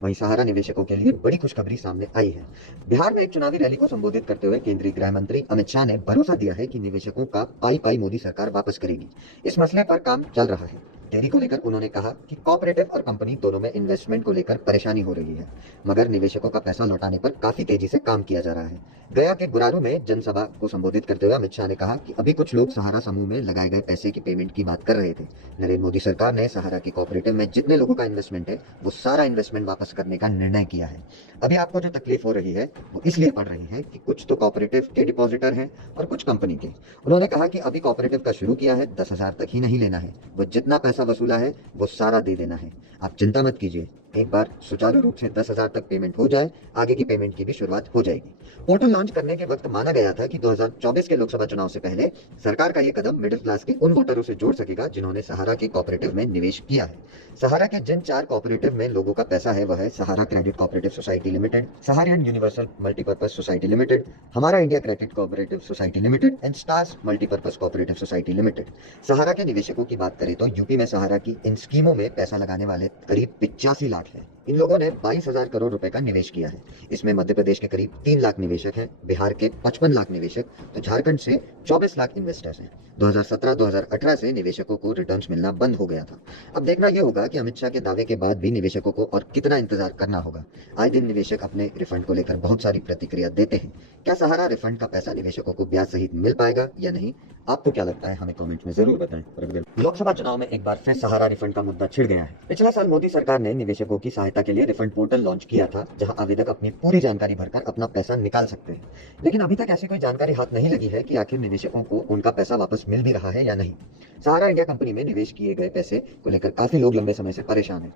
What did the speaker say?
वहीं सहारा निवेशकों के लिए बड़ी खुशखबरी सामने आई है। बिहार में एक चुनावी रैली को संबोधित करते हुए केंद्रीय गृह मंत्री अमित शाह ने भरोसा दिया है कि निवेशकों का पाई पाई मोदी सरकार वापस करेगी। इस मसले पर काम चल रहा है। देरी को लेकर उन्होंने कहा कि कोऑपरेटिव और कंपनी दोनों में इन्वेस्टमेंट को लेकर परेशानी हो रही है, मगर निवेशकों का पैसा लौटाने पर काफी तेजी से काम किया जा रहा है। गया के गुरारू में जनसभा को संबोधित करते हुए अमित शाह ने कहा कि अभी कुछ लोग सहारा समूह में लगाए गए पैसे की पेमेंट की बात कर रहे थे। नरेंद्र मोदी सरकार ने सहारा की कोऑपरेटिव में जितने लोगों का इन्वेस्टमेंट है वो सारा इन्वेस्टमेंट वापस करने का निर्णय किया है। अभी आपको जो तकलीफ हो रही है वो इसलिए पड़ रही है कि कुछ तो कोऑपरेटिव के डिपॉजिटर हैं और कुछ कंपनी के। उन्होंने कहा कि अभी कोऑपरेटिव का शुरू किया है, 10,000 तक ही नहीं लेना है, वो जितना पैसा वसूला है वो सारा दे देना है। आप चिंता मत कीजिए, एक बार सुचारू रूप से 10,000 तक पेमेंट हो जाए, आगे की पेमेंट की भी शुरुआत हो जाएगी। पोर्टल लॉन्च करने के वक्त माना गया था कि 2024 के लोकसभा चुनाव से पहले सरकार का ये कदम मिडिल क्लास के उन वोटरों से जोड़ सकेगा जिन्होंने सहारा के कोऑपरेटिव में निवेश किया है। सहारा के जिन 4 कोऑपरेटिव में लोगों का पैसा है वह है Sahara credit cooperative society limited, Saharayn universal multipurpose society limited, Hamara India credit cooperative society limited and stars multipurpose cooperative society limited. Sahara के निवेशकों की बात करें तो यूपी में सहारा की इन स्कीमों में पैसा लगाने वाले करीब 85 लाख है। इन लोगों ने 22,000 करोड़ रुपए का निवेश किया है। इसमें मध्य प्रदेश के करीब 3 लाख निवेशक हैं, बिहार के 55 लाख निवेशक, तो झारखंड से 24 लाख इन्वेस्टर्स हैं। 2017-2018 से निवेशकों को रिटर्न्स मिलना बंद हो गया था। अब देखना यह होगा कि अमित शाह के दावे के बाद भी निवेशकों को और कितना इंतजार करना होगा। आए दिन निवेशक अपने रिफंड को लेकर बहुत सारी प्रतिक्रिया देते हैं। क्या सहारा रिफंड का पैसा निवेशकों को ब्याज सहित मिल पाएगा या नहीं? आपको क्या लगता है, हमें कमेंट में जरूर बताएं। लोकसभा चुनाव में एक बार फिर सहारा रिफंड का मुद्दा छिड़ गया है। पिछला साल मोदी सरकार ने निवेशकों की सहायता के लिए रिफंड पोर्टल लॉन्च किया था, जहां आवेदक अपनी पूरी जानकारी भरकर अपना पैसा निकाल सकते हैं। लेकिन अभी तक ऐसी कोई जानकारी हाथ नहीं लगी है कि आखिर निवेशकों को उनका पैसा वापस मिल भी रहा है या नहीं। सहारा इंडिया कंपनी में निवेश किए गए पैसे को लेकर काफी लोग लंबे समय से परेशान हैं।